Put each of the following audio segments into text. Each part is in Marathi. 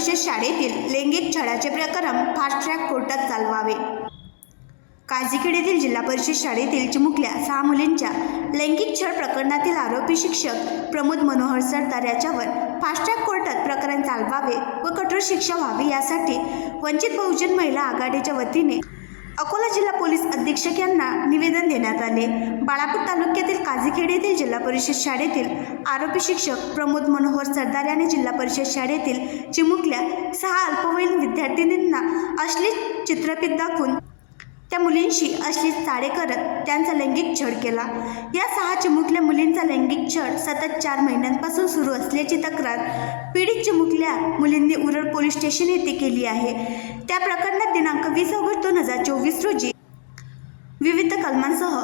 परिषद शाळेतील लैंगिक छळाचे प्रकरण फास्ट ट्रॅक कोर्टात चालवावे। काझीखेड येथील जिल्हा परिषद शाळेतील चिमुकल्या 6 मुलींच्या लैंगिक छळ प्रकरणातील आरोपी शिक्षक प्रमोद मनोहर सरदार याच्यावर फास्ट ट्रॅक कोर्टात प्रकरण चालवावे व कठोर शिक्षा व्हावी यासाठी वंचित बहुजन महिला आघाडीच्या वतीने अकोला जिल्हा पोलीस अधीक्षक यांना निवेदन देण्यात आले। बाळापूर तालुक्यातील काझीखेड येथील जिल्हा परिषद शाळेतील आरोपी शिक्षक प्रमोद मनोहर सरदार यांनी जिल्हा परिषद शाळेतील चिमुकल्या 6 अल्पवयीन विद्यार्थिनींना अश्लील चित्रफित दाखवून त्या मुलींशी अश्लील चाळे करत त्यांचा लैंगिक छळ केला। या 6 चिमुकल्या मुलींचा लैंगिक छळ सतत 4 महिन्यांपासून सुरू असल्याची तक्रार पीडित चिमुकल्या मुलींनी उरळ पोलीस स्टेशन येथे केली आहे। त्या प्रकरणात दिनांक 20 ऑगस्ट 2024 रोजी विविध कलमांसह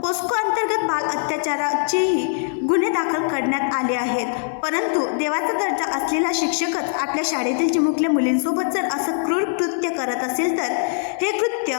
पोस्को अंतर्गत बाल अत्याचाराचेही गुन्हे दाखल करण्यात आले आहेत। परंतु देवाचा दर्जा असलेला शिक्षकच आपल्या शाळेतील चिमुकल्या मुलींसोबत जर असं क्रूर कृत्य करत असेल तर हे कृत्य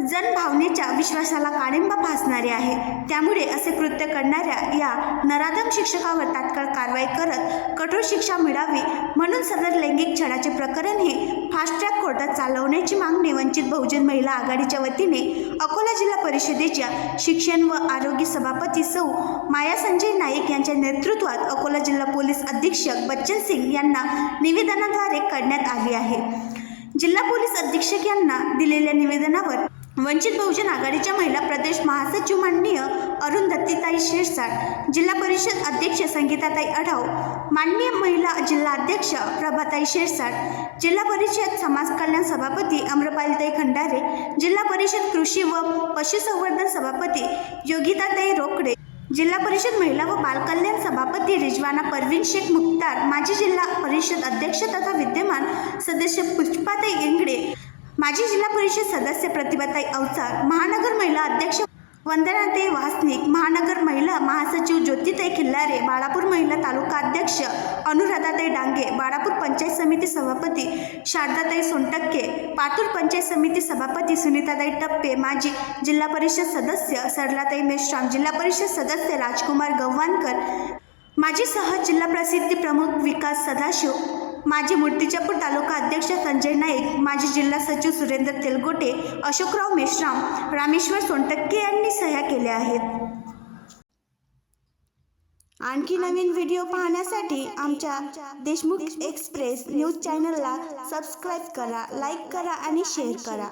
जनभावनेच्या विश्वासाला काळिंबा फासणारे आहे। त्यामुळे असे कृत्य करणाऱ्या या नराधम शिक्षकावर तात्काळ कारवाई करत कठोर शिक्षा मिळावी म्हणून सदर लैंगिक छळाचे प्रकरण हे फास्ट ट्रॅक कोर्टात चालवण्याची मागणी वंचित बहुजन महिला आघाडीच्या वतीने अकोला जिल्हा परिषदेच्या शिक्षण व आरोग्य सभापती सौ माया संजय नाईक यांच्या नेतृत्वात अकोला जिल्हा पोलीस अधीक्षक बच्चन सिंग यांना निवेदनाद्वारे करण्यात आली आहे। जिल्हा पोलीस अधीक्षक यांना दिलेल्या निवेदनावर वंचित बहुजन आघाडीच्या महिला प्रदेश महासचिव माननीय अरुंधतीताई शिरसाट, जिल्हा परिषद अध्यक्ष संगीताताई अढाव, माननीय महिला जिल्हा अध्यक्ष प्रभाताई शिरसाट, जिल्हा परिषद समाज कल्याण सभापती अम्रपालीताई खंडारे, जिल्हा परिषद कृषी व पशुसंवर्धन सभापती योगिताताई रोकडे, जिल्हा परिषद महिला व बालकल्याण सभापती रिजवाना परवीन शेख मुख्तार, माजी जिल्हा परिषद अध्यक्ष तथा विद्यमान सदस्य पुष्पाताई इंगडे, माजी जिल्हा परिषद सदस्य प्रतिभाताई अवचार, महानगर महिला अध्यक्ष वंदनाताई वासनिक, महानगर महिला महासचिव ज्योतिताई खिल्लारे, बाळापूर महिला तालुका अध्यक्ष अनुराधाताई डांगे, बाळापूर पंचायत समिती सभापती शारदाताई सोनटक्के, पातूर पंचायत समिती सभापती सुनीताताई टप्पे, माजी जिल्हा परिषद सदस्य सरलाताई मेश्राम, जिल्हा परिषद सदस्य राजकुमार गव्हाणकर, माजी सहज जिल्हा प्रसिद्धी प्रमुख विकास सदाशिव, माजी मूर्तिजापूर तालुका अध्यक्ष संजय नाईक, माजी जिल्हा सचिव सुरेंद्र तेलगोटे, अशोकराव मेश्राम, रामेश्वर सोनटक्के यांनी सह्या केल्या आहेत। आणखी नवीन व्हिडिओ पाहण्यासाठी आमच्या देशमुख एक्सप्रेस न्यूज चॅनलला सबस्क्राईब करा, लाईक करा आणि शेअर करा।